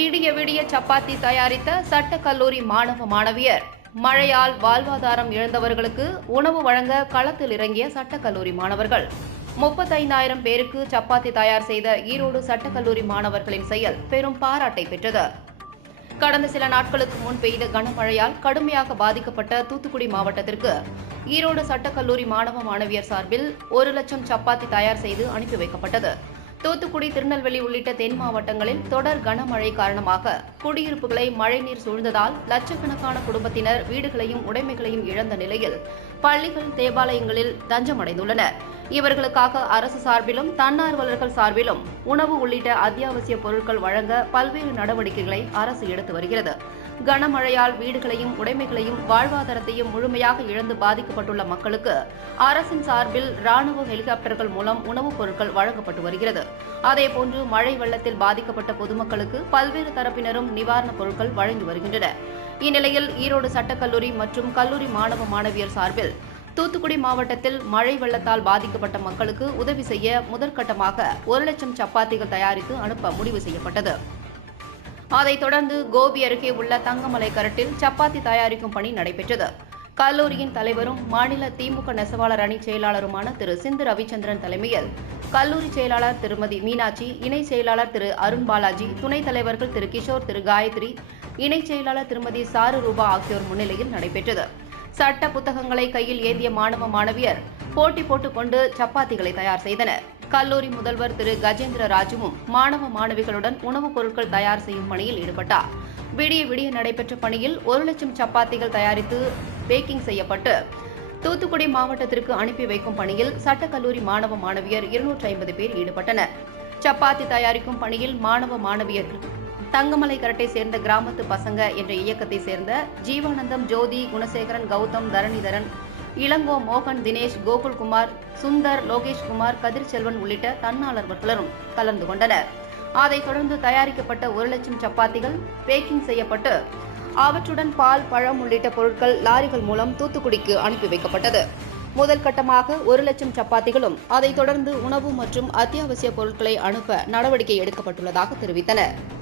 விடிய விடிய சப்பாத்தி தயாரித்த சட்டக்கல்லூரி மாணவ மாணவியர். மழையால் வாழ்வாதாரம் இழந்தவர்களுக்கு உணவு வழங்க களத்தில் இறங்கிய சட்டக் கல்லூரி மாணவர்கள். முப்பத்தைந்தாயிரம் பேருக்கு சப்பாத்தி தயார் செய்த ஈரோடு சட்டக்கல்லூரி மாணவர்களின் செயல் பெரும் பாராட்டை பெற்றது. கடந்த சில நாட்களுக்கு முன் பெய்த கனமழையால் கடுமையாக பாதிக்கப்பட்ட தூத்துக்குடி மாவட்டத்திற்கு ஈரோடு சட்டக்கல்லூரி மாணவ மாணவியர் சார்பில் ஒரு லட்சம் சப்பாத்தி தயார் செய்து அனுப்பி வைக்கப்பட்டது. தூத்துக்குடி திருநெல்வேலி உள்ளிட்ட தென் மாவட்டங்களில் தொடர் கனமழை காரணமாக குடியிருப்புகளை மழைநீர் சூழ்ந்ததால் லட்சக்கணக்கான குடும்பத்தினர் வீடுகளையும் உடைமைகளையும் இழந்த நிலையில் பள்ளிகள் தேவாலயங்களில் தஞ்சமடைந்துள்ளனர் இவர்களுக்காக அரசு சார்பிலும் தன்னார்வலர்கள் சார்பிலும் உணவு உள்ளிட்ட அத்தியாவசிய பொருட்கள் வழங்க பல்வேறு நடவடிக்கைகளை அரசு எடுத்து வருகிறது. கனமழையால் வீடுகளையும் உடைமைகளையும் வாழ்வாதாரத்தையும் முழுமையாக இழந்து பாதிக்கப்பட்டுள்ள மக்களுக்கு அரசின் சார்பில் ராணுவ ஹெலிகாப்டர்கள் மூலம் உணவுப் பொருட்கள் வழங்கப்பட்டு வருகிறது. அதேபோன்று மழை வெள்ளத்தில் பாதிக்கப்பட்ட பொதுமக்களுக்கு பல்வேறு தரப்பினரும் நிவாரணப் பொருட்கள் வழங்கி வருகின்றனர் இந்நிலையில் ஈரோடு சட்டக்கல்லூரி மற்றும் கல்லூரி மாணவ மாணவியர் சார்பில் தூத்துக்குடி மாவட்டத்தில் மழை வெள்ளத்தால் பாதிக்கப்பட்ட மக்களுக்கு உதவி செய்ய முதற்கட்டமாக ஒரு லட்சம் சப்பாத்திகள் தயாரித்து அனுப்ப முடிவு செய்யப்பட்டது. அதைத் தொடர்ந்து கோபி அருகே உள்ள தங்கமலை கரட்டில் சப்பாத்தி தயாரிக்கும் பணி நடைபெற்றது. கல்லூரியின் தலைவரும் மாநில திமுக நெசவாளர் அணி செயலாளருமான திரு சிந்து ரவிச்சந்திரன் தலைமையில் கல்லூரி செயலாளர் திருமதி மீனாட்சி இணை செயலாளர் திரு அருண் பாலாஜி துணைத் தலைவர்கள் திரு கிஷோர் திரு காயத்ரி இணைச் செயலாளர் திருமதி சாரு ரூபா ஆகியோர் முன்னிலையில் நடைபெற்றது. சட்ட புத்தகங்களை கையில் ஏந்திய மாணவ மாணவியர் போட்டி போட்டுக்கொண்டு சப்பாத்திகளை தயார் செய்தனர். கல்லூரி முதல்வர் திரு கஜேந்திர ராஜுவும் மாணவ மாணவிகளுடன் உணவுப் பொருட்கள் தயார் செய்யும் பணியில் ஈடுபட்டார். விடிய விடிய நடைபெற்ற பணியில் ஒரு லட்சம் சப்பாத்திகள் தயாரித்து பேக்கிங் செய்யப்பட்டு தூத்துக்குடி மாவட்டத்திற்கு அனுப்பி வைக்கும் பணியில் சட்டக்கல்லூரி மாணவ மாணவியர் இருநூற்றி ஐம்பது பேர் ஈடுபட்டனர். சப்பாத்தி தயாரிக்கும் பணியில் மாணவ மாணவியர்கள் தங்கமலை கரட்டை சேர்ந்த கிராமத்து பசங்க என்ற இயக்கத்தை சேர்ந்த ஜீவானந்தம் ஜோதி குணசேகரன் கௌதம் தரணிதரன் இளங்கோ மோகன் தினேஷ் கோகுல்குமார் சுந்தர் லோகேஷ்குமார் கதிர்செல்வன் உள்ளிட்ட தன்னாளர்களும் கலந்து கொண்டனர். அதைத் தொடர்ந்து தயாரிக்கப்பட்ட ஒரு லட்சம் சப்பாத்திகள் பேக்கிங் செய்யப்பட்டு அவற்றுடன் பால் பழம் உள்ளிட்ட பொருட்கள் லாரிகள் மூலம் தூத்துக்குடிக்கு அனுப்பி வைக்கப்பட்டது. முதல் கட்டமாக ஒரு லட்சம் சப்பாத்திகளும் அதைத் தொடர்ந்து உணவு மற்றும் அத்தியாவசிய பொருட்களை அனுப்ப நடவடிக்கை எடுக்கப்பட்டுள்ளதாக தெரிவித்தனர்.